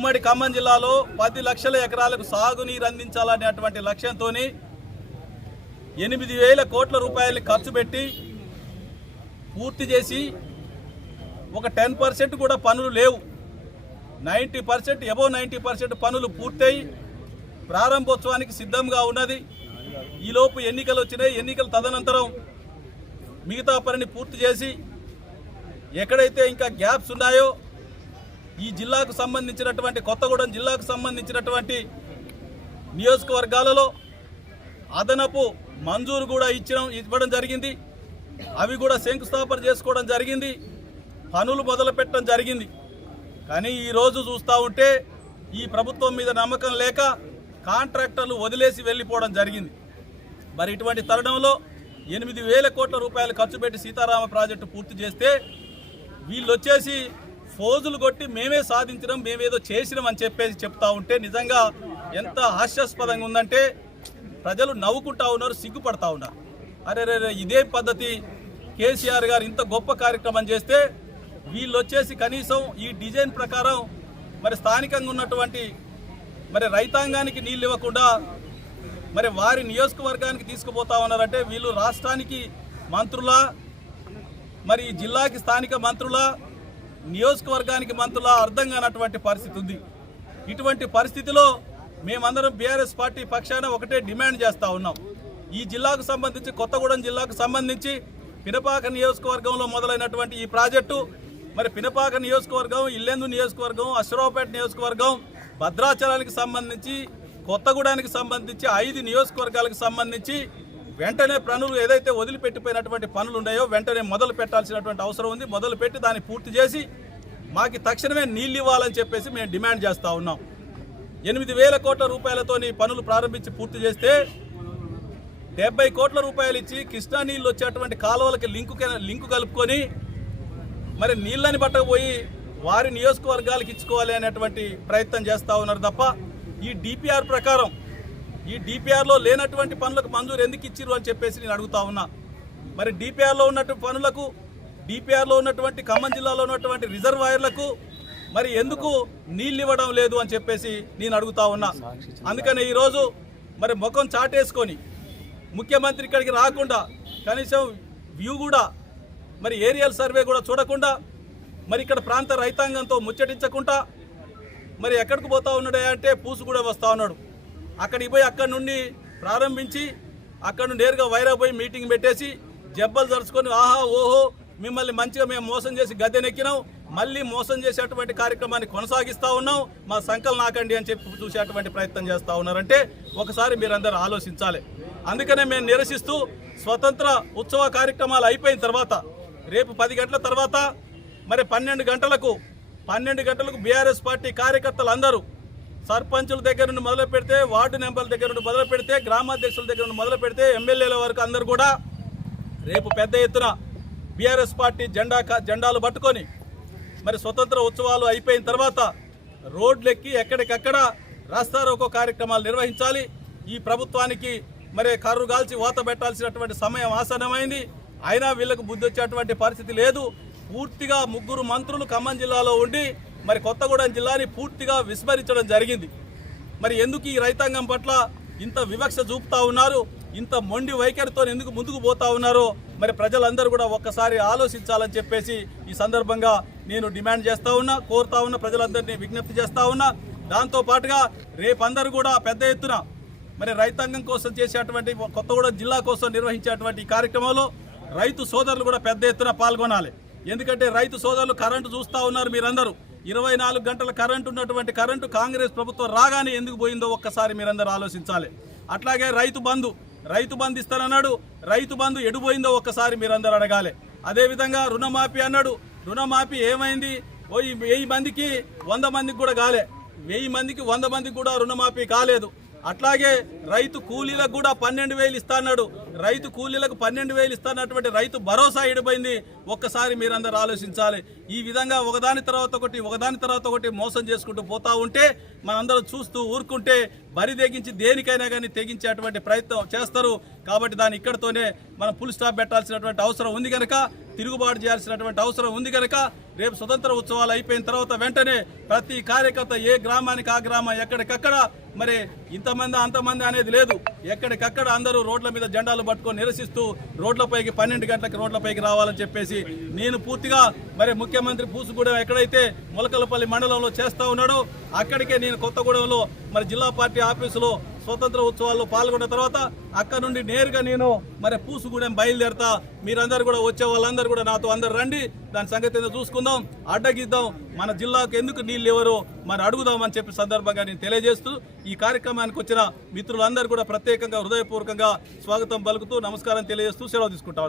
ఉమ్మడి ఖమ్మం జిల్లాలో 10 లక్షల ఎకరాలకు సాగునీరు అందించాలనేటువంటి లక్ష్యంతో 8,000 కోట్ల రూపాయలు ఖర్చు పెట్టి పూర్తి చేసి ఒక 10% కూడా పనులు లేవు. 90% అబోవ్ 90% పనులు పూర్తయి ప్రారంభోత్సవానికి సిద్ధంగా ఉన్నది. ఈలోపు ఎన్నికలు వచ్చినాయి. ఎన్నికలు తదనంతరం మిగతా పనిని పూర్తి చేసి ఎక్కడైతే ఇంకా గ్యాప్స్ ఉన్నాయో ఈ జిల్లాకు సంబంధించినటువంటి కొత్తగూడెం జిల్లాకు సంబంధించినటువంటి నియోజకవర్గాలలో అదనపు మంజూరు కూడా ఇవ్వడం జరిగింది. అవి కూడా శంకుస్థాపన చేసుకోవడం జరిగింది. పనులు మొదలు పెట్టడం జరిగింది. కానీ ఈరోజు చూస్తూ ఉంటే ఈ ప్రభుత్వం మీద నమ్మకం లేక కాంట్రాక్టర్లు వదిలేసి వెళ్ళిపోవడం జరిగింది. మరి ఇటువంటి తరుణంలో 8,000 కోట్ల రూపాయలు ఖర్చు పెట్టి సీతారామ ప్రాజెక్టు పూర్తి చేస్తే వీళ్ళు వచ్చేసి ఫోజులు కొట్టి మేమే సాధించడం, మేమేదో చేసినాం అని చెప్పేసి చెప్తా ఉంటే నిజంగా ఎంత హాస్యాస్పదంగా ఉందంటే ప్రజలు నవ్వుకుంటా ఉన్నారు, సిగ్గుపడతా ఉన్నారు. అరే ఇదే పద్ధతి కేసీఆర్ గారు ఇంత గొప్ప కార్యక్రమం చేస్తే వీళ్ళు వచ్చేసి కనీసం ఈ డిజైన్ ప్రకారం మరి స్థానికంగా ఉన్నటువంటి మరి రైతాంగానికి నీళ్ళు ఇవ్వకుండా మరి వారి నియోజకవర్గానికి తీసుకుపోతా ఉన్నారంటే వీళ్ళు రాష్ట్రానికి మంత్రులా, మరి జిల్లాకి స్థానిక మంత్రులా, నియోజకవర్గానికి మంత్రులా అర్థం కానటువంటి పరిస్థితి ఉంది. ఇటువంటి పరిస్థితిలో మేమందరం బీఆర్ఎస్ పార్టీ పక్షాన ఒకటే డిమాండ్ చేస్తూ ఉన్నాం. ఈ జిల్లాకు సంబంధించి కొత్తగూడెం జిల్లాకు సంబంధించి పినపాక నియోజకవర్గంలో మొదలైనటువంటి ఈ ప్రాజెక్టు మరి పినపాక నియోజకవర్గం, ఇల్లెందు నియోజకవర్గం, అశ్వరావుపేట నియోజకవర్గం, భద్రాచలానికి సంబంధించి కొత్తగూడానికి సంబంధించి 5 నియోజకవర్గాలకు సంబంధించి వెంటనే పనులు ఏదైతే వదిలిపెట్టిపోయినటువంటి పనులు ఉన్నాయో వెంటనే మొదలు పెట్టాల్సినటువంటి అవసరం ఉంది. మొదలుపెట్టి దాన్ని పూర్తి చేసి మాకు తక్షణమే నీళ్ళు ఇవ్వాలని చెప్పేసి మేము డిమాండ్ చేస్తూ ఉన్నాం. 8,000 కోట్ల రూపాయలతోని పనులు ప్రారంభించి పూర్తి చేస్తే 70 కోట్ల రూపాయలు ఇచ్చి కృష్ణా నీళ్ళు వచ్చేటువంటి కాలువలకి లింకు కలుపుకొని మరి నీళ్ళని పట్టకపోయి వారి నియోజకవర్గాలకు ఇచ్చుకోవాలి అనేటువంటి ప్రయత్నం చేస్తూ ఉన్నారు తప్ప ఈ డిపిఆర్ ప్రకారం ఈ డిపిఆర్లో లేనటువంటి పనులకు మంజూరు ఎందుకు ఇచ్చిరు అని చెప్పేసి నేను అడుగుతా ఉన్నా. మరి డిపిఆర్లో ఉన్నటువంటి పనులకు, డిపిఆర్లో ఉన్నటువంటి ఖమ్మం జిల్లాలో ఉన్నటువంటి రిజర్వాయర్లకు మరి ఎందుకు నీళ్ళు ఇవ్వడం లేదు అని చెప్పేసి నేను అడుగుతా ఉన్నా. అందుకని ఈరోజు మరి ముఖం చాటేసుకొని ముఖ్యమంత్రి ఇక్కడికి రాకుండా కనీసం వ్యూ కూడా మరి ఏరియల్ సర్వే కూడా చూడకుండా మరి ఇక్కడ ప్రాంత రైతాంగంతో ముచ్చటించకుండా మరి ఎక్కడికి పోతా ఉన్నాడే అంటే పూసు కూడా వస్తూ ఉన్నాడు. అక్కడికి పోయి అక్కడి నుండి ప్రారంభించి అక్కడ నుండి నేరుగా వైరా పోయి మీటింగ్ పెట్టేసి జబ్బలు జరుచుకొని ఆహా ఓహో మిమ్మల్ని మంచిగా మేము మోసం చేసి గద్దెనెక్కినాం, మళ్ళీ మోసం చేసేటువంటి కార్యక్రమాన్ని కొనసాగిస్తూ ఉన్నాం, మా సంకల్ నాకండి అని చెప్పి చూసేటువంటి ప్రయత్నం చేస్తూ ఉన్నారంటే ఒకసారి మీరందరూ ఆలోచించాలి. అందుకనే మేము నిరసిస్తూ స్వతంత్ర ఉత్సవ కార్యక్రమాలు అయిపోయిన తర్వాత రేపు 10 గంటల తర్వాత మరి 12 గంటలకు బీఆర్ఎస్ పార్టీ కార్యకర్తలు అందరూ సర్పంచుల దగ్గర నుండి మొదలు పెడితే, వార్డు మెంబర్ల దగ్గర నుండి మొదలు పెడితే, గ్రామాధ్యక్షుల దగ్గర నుండి మొదలు పెడితే, ఎమ్మెల్యేల వరకు అందరూ కూడా రేపు పెద్ద ఎత్తున బీఆర్ఎస్ పార్టీ జెండాలు పట్టుకొని మరి స్వతంత్ర ఉత్సవాలు అయిపోయిన తర్వాత రోడ్లెక్కి ఎక్కడికక్కడ రాస్తారోకో కార్యక్రమాలు నిర్వహించాలి. ఈ ప్రభుత్వానికి మరి కర్రు గాల్చి వాత పెట్టాల్సినటువంటి సమయం ఆసన్నమైంది. అయినా వీళ్ళకు బుద్ధి వచ్చేటువంటి పరిస్థితి లేదు. పూర్తిగా 3 మంత్రులు ఖమ్మం జిల్లాలో ఉండి మరి కొత్తగూడెం జిల్లాని పూర్తిగా విస్మరించడం జరిగింది. మరి ఎందుకు ఈ రైతాంగం పట్ల ఇంత వివక్ష చూపుతా ఉన్నారు, ఇంత మొండి వైఖరితో ఎందుకు ముందుకు పోతా ఉన్నారో మరి ప్రజలందరూ కూడా ఒక్కసారి ఆలోచించాలని చెప్పేసి ఈ సందర్భంగా నేను డిమాండ్ చేస్తూ ఉన్నా, కోరుతా ఉన్నా, ప్రజలందరినీ విజ్ఞప్తి చేస్తూ ఉన్నా. దాంతోపాటుగా రేపందరూ కూడా పెద్ద ఎత్తున మరి రైతాంగం కోసం చేసేటువంటి కొత్తగూడెం జిల్లా కోసం నిర్వహించేటువంటి కార్యక్రమంలో రైతు సోదరులు కూడా పెద్ద ఎత్తున పాల్గొనాలి. ఎందుకంటే రైతు సోదరులు కరెంటు చూస్తూ ఉన్నారు. మీరందరూ 24 గంటల కరెంటు ఉన్నటువంటి కరెంటు కాంగ్రెస్ ప్రభుత్వం రాగానే ఎందుకు పోయిందో ఒక్కసారి మీరందరూ ఆలోచించాలి. అట్లాగే రైతు బంధు ఇస్తానన్నాడు, రైతు బంధు ఎడిపోయిందో ఒక్కసారి మీరందరూ అడగాలి. అదేవిధంగా రుణమాఫీ అన్నాడు, రుణమాఫీ ఏమైంది? 1000 మందికి 100 మందికి కూడా కాలే, 1000 మందికి 100 మందికి కూడా రుణమాఫీ కాలేదు. అట్లాగే రైతు కూలీలకు కూడా 12,000 ఇస్తా అన్నాడు, రైతు కూలీలకు 12,000 ఇస్తున్నటువంటి రైతు భరోసా ఇడిపోయింది. ఒక్కసారి మీరందరూ ఆలోచించాలి. ఈ విధంగా ఒకదాని తర్వాత ఒకటి మోసం చేసుకుంటూ పోతా ఉంటే మనందరూ చూస్తూ ఊరుకుంటే బరి తెగించి దేనికైనా కానీ తెగించేటువంటి ప్రయత్నం చేస్తారు. కాబట్టి దాన్ని ఇక్కడితోనే మనం ఫుల్ స్టాప్ పెట్టాల్సినటువంటి అవసరం ఉంది కనుక, తిరుగుబాటు చేయాల్సినటువంటి అవసరం ఉంది కనుక రేపు స్వతంత్ర ఉత్సవాలు అయిపోయిన తర్వాత వెంటనే ప్రతి కార్యకర్త ఏ గ్రామానికి ఆ గ్రామం ఎక్కడికక్కడ మరి ఇంతమంది అంతమంది అనేది లేదు, ఎక్కడికక్కడ అందరూ రోడ్ల మీద జెండాలు పట్టుకొని నిరసిస్తూ రోడ్లపైకి 12 గంటలకు రోడ్లపైకి రావాలని చెప్పేసి నేను పూర్తిగా మరి ముఖ్యమంత్రి పూసుగూడెం ఎక్కడైతే మొలకలపల్లి మండలంలో చేస్తా ఉన్నాడో అక్కడికే నేను కొత్తగూడెంలో మరి జిల్లా పార్టీ ఆఫీసులో స్వతంత్ర ఉత్సవాల్లో పాల్గొన్న తర్వాత అక్కడ నుండి నేరుగా నేను మరి పూసుగూడెం బయలుదేరతా. మీరందరూ కూడా వచ్చే వాళ్ళందరూ కూడా నాతో అందరు రండి, దాని సంగతి ఏదో చూసుకుందాం, అడ్డగిద్దాం, మన జిల్లాకు ఎందుకు నీళ్ళు ఎవరో మరి అడుగుదామని చెప్పి సందర్భంగా నేను తెలియజేస్తూ ఈ కార్యక్రమానికి వచ్చిన మిత్రులందరూ కూడా ప్రత్యేకంగా హృదయపూర్వకంగా స్వాగతం పలుకుతూ నమస్కారం తెలియజేస్తూ సెలవు తీసుకుంటామని